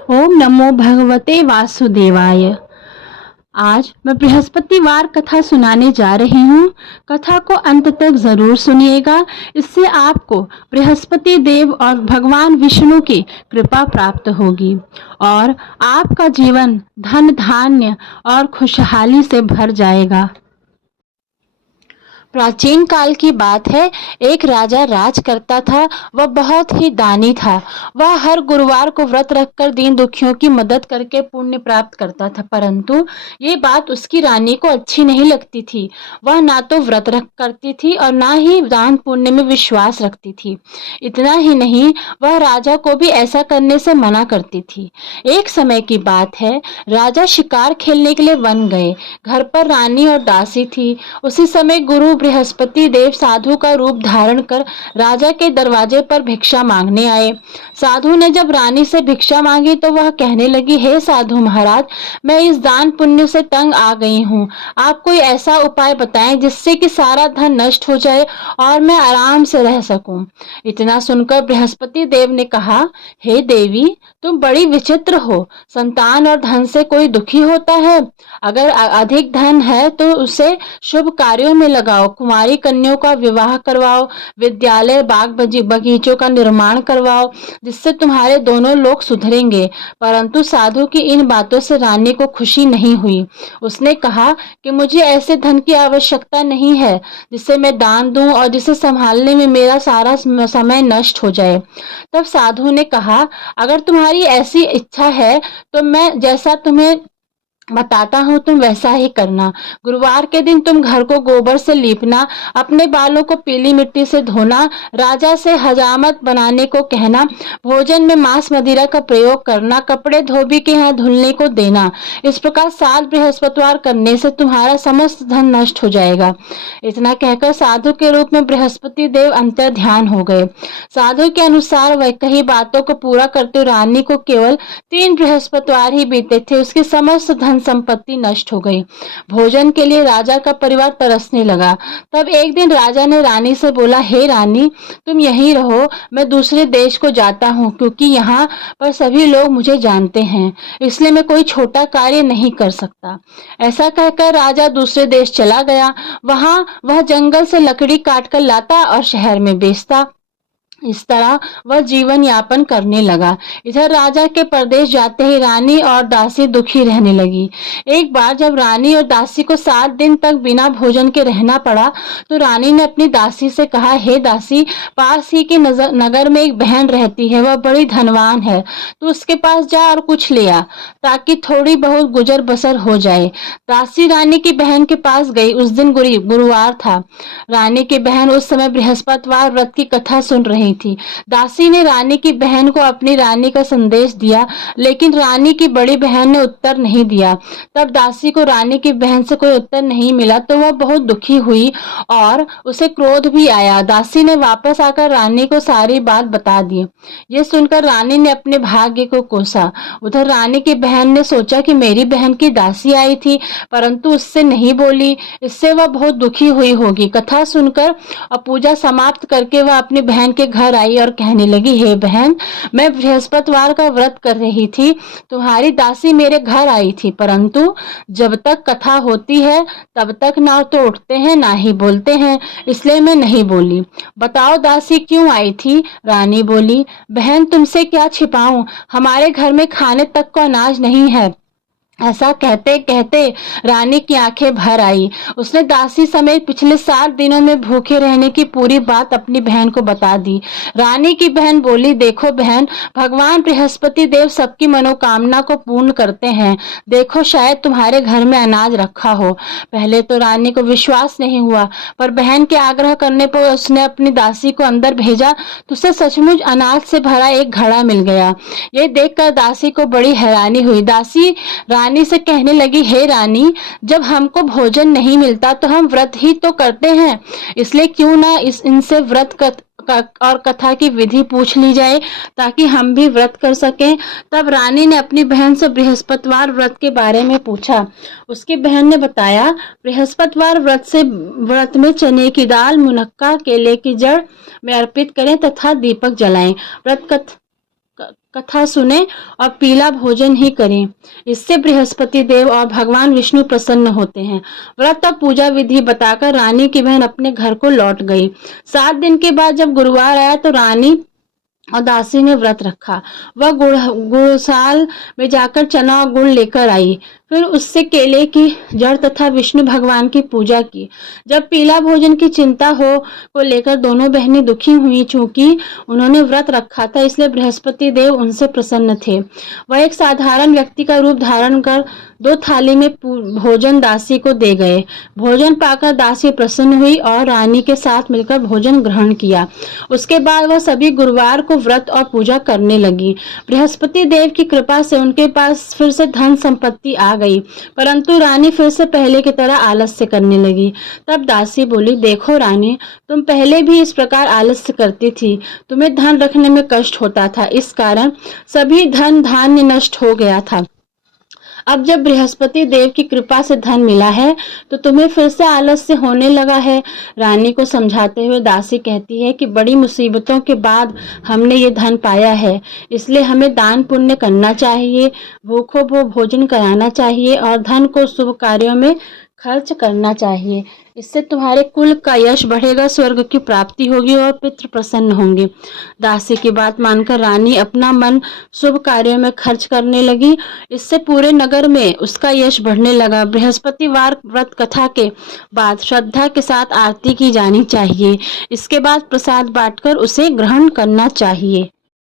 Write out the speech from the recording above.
ओम नमो भगवते वासुदेवाय। आज मैं बृहस्पतिवार कथा सुनाने जा रही हूँ। कथा को अंत तक जरूर सुनिएगा। इससे आपको बृहस्पति देव और भगवान विष्णु की कृपा प्राप्त होगी और आपका जीवन धन धान्य और खुशहाली से भर जाएगा। प्राचीन काल की बात है। एक राजा राज करता था। वह बहुत ही दानी था। वह हर गुरुवार को व्रत रखकर दीन दुखियों की मदद करके पुण्य प्राप्त करता था, परंतु ये बात उसकी रानी को अच्छी नहीं लगती थी। वह ना तो व्रत रख करती थी और ना ही दान पुण्य में विश्वास रखती थी। इतना ही नहीं, वह राजा को भी ऐसा करने से मना करती थी। एक समय की बात है, राजा शिकार खेलने के लिए वन गए। घर पर रानी और दासी थी। उसी समय गुरु बृहस्पति देव साधु का रूप धारण कर राजा के दरवाजे पर भिक्षा मांगने आए। साधु ने जब रानी से भिक्षा मांगी तो वह कहने लगी, हे साधु महाराज, मैं इस दान पुण्य से तंग आ गई हूँ। आप कोई ऐसा उपाय बताएं जिससे कि सारा धन नष्ट हो जाए और मैं आराम से रह सकूं। इतना सुनकर बृहस्पति देव ने कहा, हे देवी, तुम बड़ी विचित्र हो। संतान और धन से कोई दुखी होता है? अगर अधिक धन है तो उसे शुभ कार्यों में लगाओ, कुमारी कन्याओं का विवाह करवाओ, विद्यालय बाग बगीचों का निर्माण करवाओ, जिससे तुम्हारे दोनों लोग सुधरेंगे। परंतु साधु की इन बातों से रानी को खुशी नहीं हुई। उसने कहा कि मुझे ऐसे धन की आवश्यकता नहीं है जिसे मैं दान दूं और जिसे संभालने में मेरा सारा समय नष्ट हो जाए। तब साधु ने कहा, अगर तुम्हारी ऐसी इच्छा है तो मैं जैसा तुम्हें बताता हूँ तुम वैसा ही करना। गुरुवार के दिन तुम घर को गोबर से लीपना, अपने बालों को पीली मिट्टी से धोना, राजा से हजामत बनाने को कहना, भोजन में मांस मदिरा का प्रयोग करना, कपड़े धोबी के यहाँ धुलने को देना। इस प्रकार 7 बृहस्पतिवार करने से तुम्हारा समस्त धन नष्ट हो जाएगा। इतना कहकर साधु के रूप में बृहस्पति देव अंतर ध्यान हो गए। साधु के अनुसार वह कही बातों को पूरा करते रानी को केवल 3 बृहस्पतिवार ही बीते थे। उसके समस्त धन संपत्ति नष्ट हो गई। भोजन के लिए राजा का परिवार तरसने लगा। तब एक दिन राजा ने रानी से बोला, हे रानी, तुम यहीं रहो, मैं दूसरे देश को जाता हूँ, क्योंकि यहाँ पर सभी लोग मुझे जानते हैं, इसलिए मैं कोई छोटा कार्य नहीं कर सकता। ऐसा कहकर राजा दूसरे देश चला गया। वहां वह जंगल से लकड़ी काटकर लाता और शहर में बेचता। इस तरह वह जीवन यापन करने लगा। इधर राजा के परदेश जाते ही रानी और दासी दुखी रहने लगी। एक बार जब रानी और दासी को 7 दिन तक बिना भोजन के रहना पड़ा तो रानी ने अपनी दासी से कहा, हे दासी, पास ही के नगर में एक बहन रहती है, वह बड़ी धनवान है, तो उसके पास जा और कुछ ले आ, ताकि थोड़ी बहुत गुजर बसर हो जाए। दासी रानी की बहन के पास गई। उस दिन गुरुवार था। रानी की बहन उस समय बृहस्पतिवार व्रत की कथा सुन रही थी। दासी ने रानी की बहन को अपनी रानी का संदेश दिया, लेकिन रानी की बड़ी बहन ने उत्तर नहीं दिया। तब दासी को रानी की बहन से कोई उत्तर नहीं मिला तो वह बहुत दुखी हुई और उसे क्रोध भी आया। दासी ने वापस आकर रानी को सारी बात बता दी। ये सुनकर रानी ने अपने भाग्य को कोसा। उधर रानी की बहन ने सोचा कि मेरी बहन की दासी आई थी, परंतु उससे नहीं बोली, इससे वह बहुत दुखी हुई होगी। कथा सुनकर और पूजा समाप्त करके वह अपनी बहन के घर आई और कहने लगी, हे बहन, मैं बृहस्पतिवार का व्रत कर रही थी, तुम्हारी दासी मेरे घर आई थी, परंतु जब तक कथा होती है तब तक ना तो उठते हैं ना ही बोलते हैं, इसलिए मैं नहीं बोली। बताओ दासी क्यों आई थी? रानी बोली, बहन, तुमसे क्या छिपाऊं, हमारे घर में खाने तक को अनाज नहीं है। ऐसा कहते कहते रानी की आंखें भर आई। उसने दासी समेत पिछले 7 दिनों में भूखे रहने की पूरी बात अपनी बहन को बता दी। रानी की बहन बोली, देखो बहन, भगवान बृहस्पति देव सबकी मनोकामना को पूर्ण करते हैं। देखो, शायद तुम्हारे घर में अनाज रखा हो। पहले तो रानी को विश्वास नहीं हुआ, पर बहन के आग्रह करने पर उसने अपनी दासी को अंदर भेजा तो उसे सचमुच अनाज से भरा एक घड़ा मिल गया। ये देखकर दासी को बड़ी हैरानी हुई। दासी रानी से कहने लगी, हे रानी, जब हमको भोजन नहीं मिलता तो हम व्रत ही तो करते हैं, इसलिए क्यों ना इनसे व्रत और कथा की विधि पूछ ली जाए ताकि हम भी व्रत कर सकें। तब रानी ने अपनी बहन से बृहस्पतिवार व्रत के बारे में पूछा। उसकी बहन ने बताया, बृहस्पतिवार व्रत में चने की दाल, मुनक्का, केले की जड़ में अर्पित करें तथा दीपक जलाएं। कथा सुने और पीला भोजन ही करें। इससे बृहस्पति देव और भगवान विष्णु प्रसन्न होते हैं। व्रत और पूजा विधि बताकर रानी की बहन अपने घर को लौट गई। 7 दिन के बाद जब गुरुवार आया तो रानी और दासी ने व्रत रखा। वह गुड़साल में जाकर चना और गुड़ लेकर आई। फिर उससे केले की जड़ तथा विष्णु भगवान की पूजा की। जब पीला भोजन की चिंता हो को लेकर दोनों बहनें दुखी हुई, चूंकि उन्होंने व्रत रखा था इसलिए बृहस्पति देव उनसे प्रसन्न थे। वह एक साधारण व्यक्ति का रूप धारण कर 2 थाली में भोजन दासी को दे गए। भोजन पाकर दासी प्रसन्न हुई और रानी के साथ मिलकर भोजन ग्रहण किया। उसके बाद वह सभी गुरुवार को व्रत और पूजा करने लगी। बृहस्पति देव की कृपा से उनके पास फिर से धन संपत्ति आ गई, परंतु रानी फिर से पहले की तरह आलस्य करने लगी। तब दासी बोली, देखो रानी, तुम पहले भी इस प्रकार आलस्य करती थी। तुम्हें धन रखने में कष्ट होता था, इस कारण सभी धन धान्य नष्ट हो गया था। अब जब बृहस्पति देव की कृपा से धन मिला है तो तुम्हें फिर से आलस्य होने लगा है। रानी को समझाते हुए दासी कहती है कि बड़ी मुसीबतों के बाद हमने ये धन पाया है, इसलिए हमें दान पुण्य करना चाहिए, भूखों को भोजन कराना चाहिए और धन को शुभ कार्यों में खर्च करना चाहिए। इससे तुम्हारे कुल का यश बढ़ेगा, स्वर्ग की प्राप्ति होगी और पितृ प्रसन्न होंगे। दासी की बात मानकर रानी अपना मन शुभ कार्यों में खर्च करने लगी। इससे पूरे नगर में उसका यश बढ़ने लगा। बृहस्पतिवार व्रत कथा के बाद श्रद्धा के साथ आरती की जानी चाहिए। इसके बाद प्रसाद बांटकर उसे ग्रहण करना चाहिए।